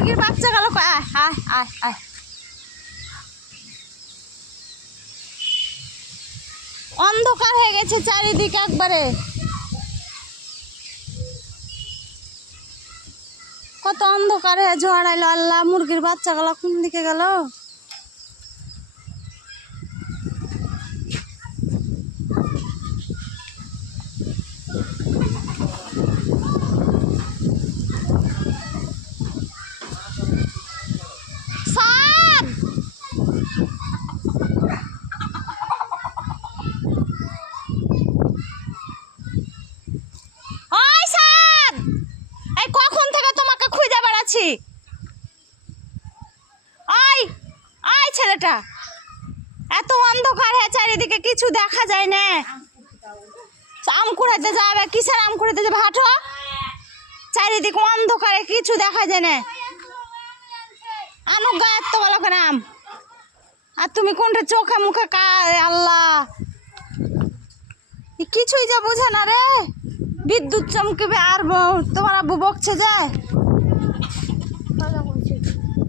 মুরগির বাচ্চা গেল, আয় আয় আয় আয়। অন্ধকার হয়ে গেছে চারিদিকে একবারে, কত অন্ধকার হয়ে ঝড়াইলো। আল্লাহ, মুরগির বাচ্চা গেল কোন দিকে গেল? কখন থেকে তোমাকে খুঁজে বেড়াচ্ছি। আয় আয় ছেলেটা, এত অন্ধকার হয়ে চারিদিকে কিছু দেখা যায় না। আম কুড়াইতে যাবে, কিসের আম কুড়াইতে যাবে? হাঁটো, চারিদিকে অন্ধকারে কিছু দেখা যায় না। আনু গায়ের তো বলো কেন আম, আর তুমি কোনটা চোখে মুখে আল্লাহ, কিছুই যা বোঝে না রে। বিদ্যুৎ চমকিবে আর তোমার আব্বু বকছে যায়।